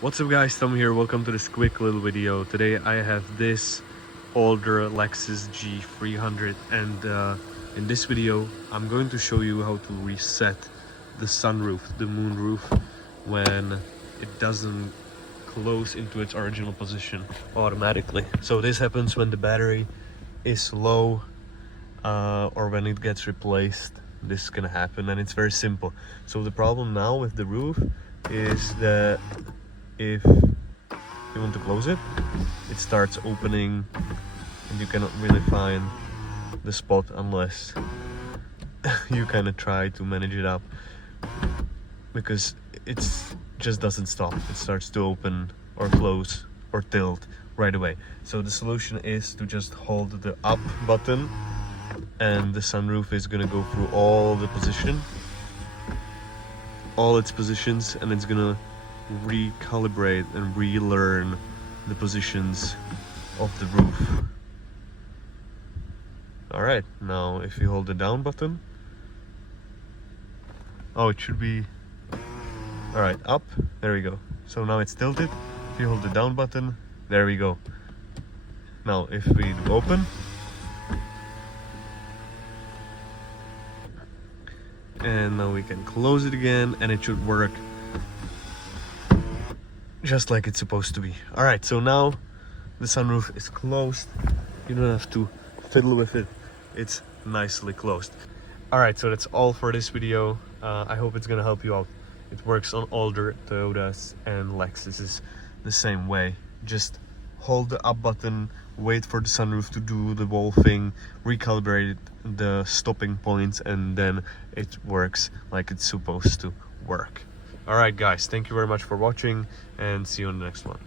What's up guys, Tom here, welcome to this quick little video. Today I have this older Lexus G300 and in this video I'm going to show you how to reset the sunroof, the moonroof, when it doesn't close into its original position automatically. So this happens when the battery is low or when it gets replaced. This is gonna happen and it's very simple. So the problem now with the roof is that if you want to close it, it starts opening and you cannot really find the spot unless you kind of try to manage it up, because it just doesn't stop. It starts to open or close or tilt right away. So the solution is to just hold the up button and the sunroof is gonna go through all its positions, and it's gonna recalibrate and relearn the positions of the roof. Alright, now if you hold the down button, oh, it should be alright, up, there we go. So now it's tilted. If you hold the down button, there we go. Now if we do open, and now we can close it again and it should work just like it's supposed to be. Alright, so now the sunroof is closed. You don't have to fiddle with it. It's nicely closed. Alright, so that's all for this video. I hope it's gonna help you out. It works on older Toyotas and Lexuses the same way. Just hold the up button, wait for the sunroof to do the whole thing, recalibrate the stopping points, and then it works like it's supposed to work. Alright guys, thank you very much for watching and see you on the next one.